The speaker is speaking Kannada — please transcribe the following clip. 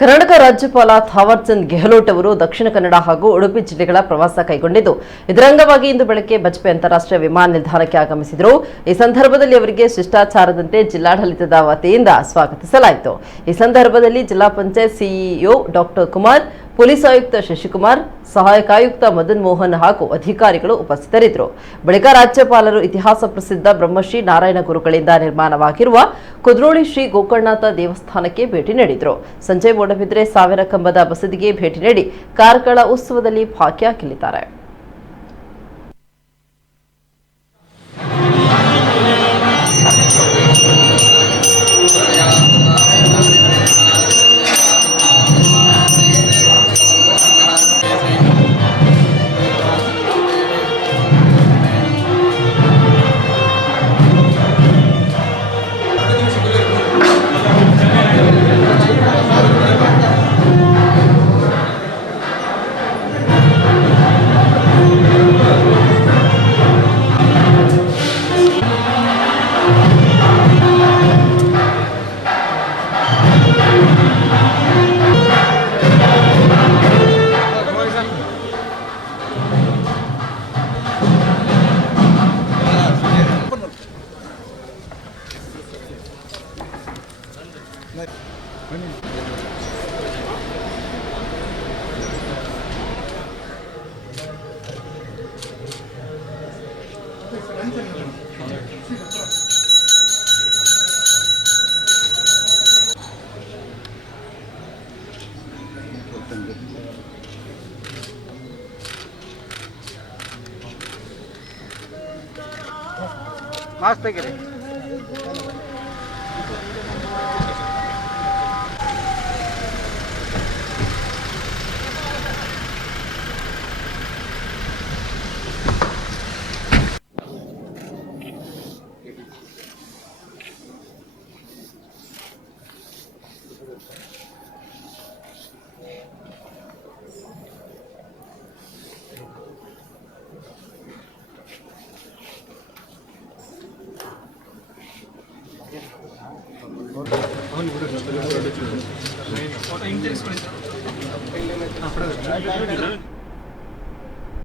ಕರ್ನಾಟಕ ರಾಜ್ಯಪಾಲ ಥಾವರ್ ಚಂದ್ ಗೆಹ್ಲೋಟ್ ಅವರು ದಕ್ಷಿಣ ಕನ್ನಡ ಹಾಗೂ ಉಡುಪಿ ಜಿಲ್ಲೆಗಳ ಪ್ರವಾಸ ಕೈಗೊಂಡಿದ್ದು ಇದರ ಅಂಗವಾಗಿ ಇಂದು ಬೆಳಗ್ಗೆ ಬಜ್ಪೆ ಅಂತಾರಾಷ್ಟ್ರೀಯ ವಿಮಾನ ನಿಲ್ದಾಣಕ್ಕೆ ಆಗಮಿಸಿದರು। ಈ ಸಂದರ್ಭದಲ್ಲಿ ಅವರಿಗೆ ಶಿಷ್ಟಾಚಾರದಂತೆ ಜಿಲ್ಲಾಡಳಿತದ ವತಿಯಿಂದ ಸ್ವಾಗತಿಸಲಾಯಿತು। ಈ ಸಂದರ್ಭದಲ್ಲಿ ಜಿಲ್ಲಾ panchayat CEO doctor Kumar, police ಆಯುಕ್ತ ಶಶಿಕುಮಾರ್, ಸಹಾಯಕ ಆಯುಕ್ತ ಮದನ್ ಮೋಹನ್ ಹಾಗೂ ಅಧಿಕಾರಿಗಳು ಉಪಸ್ಥಿತರಿದ್ದರು। ಬಳಿಕ ರಾಜ್ಯಪಾಲರು ಇತಿಹಾಸ ಪ್ರಸಿದ್ಧ ಬ್ರಹ್ಮಶ್ರೀ ನಾರಾಯಣ ಗುರುಗಳಿಂದ ನಿರ್ಮಾಣವಾಗಿರುವ ಕುದ್ರೋಳಿ ಶ್ರೀ ಗೋಕರ್ಣನಾಥ ದೇವಸ್ಥಾನಕ್ಕೆ ಭೇಟಿ ನೀಡಿದರು। ಸಂಜೆ ಮೂಡಬಿದ್ರೆ ಸಾವಿರ ಕಂಬದ ಬಸದಿಗೆ ಭೇಟಿ ನೀಡಿ ಕಾರ್ಕಳ ಉತ್ಸವದಲ್ಲಿ ಭಾಗಿಯಾಗಲಿದ್ದಾರೆ। मास्क तेरे फोटो इंटरेस्ट